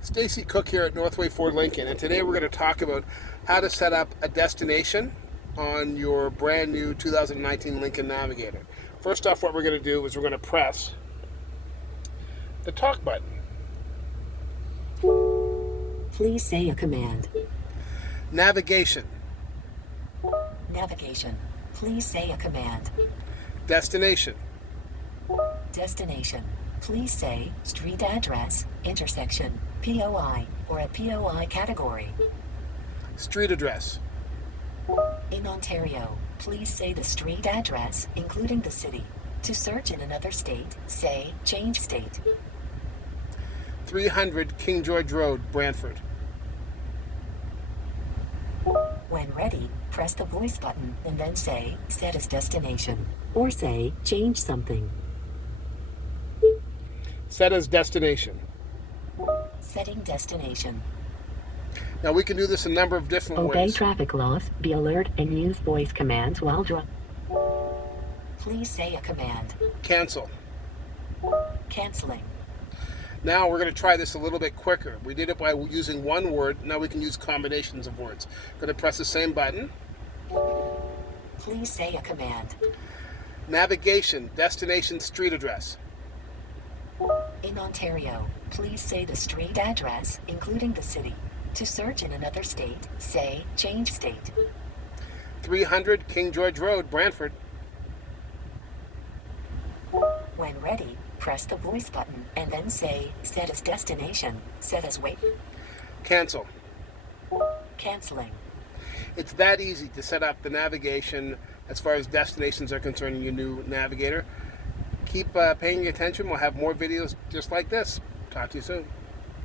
Stacy Cook here at Northway Ford Lincoln, and today we're going to talk about how to set up a destination on your brand new 2019 Lincoln Navigator. First off, what we're going to do is we're going to press the talk button. Please say a command. Navigation. Navigation. Please say a command. Destination. Destination. Please say street address, intersection, POI, or a POI category. Street address. In Ontario, please say the street address, including the city. To search in another state, say change state. 300 King George Road, Brantford. When ready, press the voice button and then say set as destination, or say change something. Set as destination. Setting destination. Now we can do this a number of different Obey ways. traffic laws, be alert, and use voice commands while driving. Please say a command. Cancel. Canceling. Now we're going to try this a little bit quicker. We did it by using one word. Now we can use combinations of words. Going to press the same button. Please say a command. Navigation, destination, street address. In Ontario, please say the street address, including the city. To search in another state, say change state. 300 King George Road, Brantford. When ready, press the voice button and then say set as destination, set as wait. Cancel. Canceling. It's that easy to set up the navigation as far as destinations are concerned in your new Navigator. Keep paying attention. We'll have more videos just like this. Talk to you soon.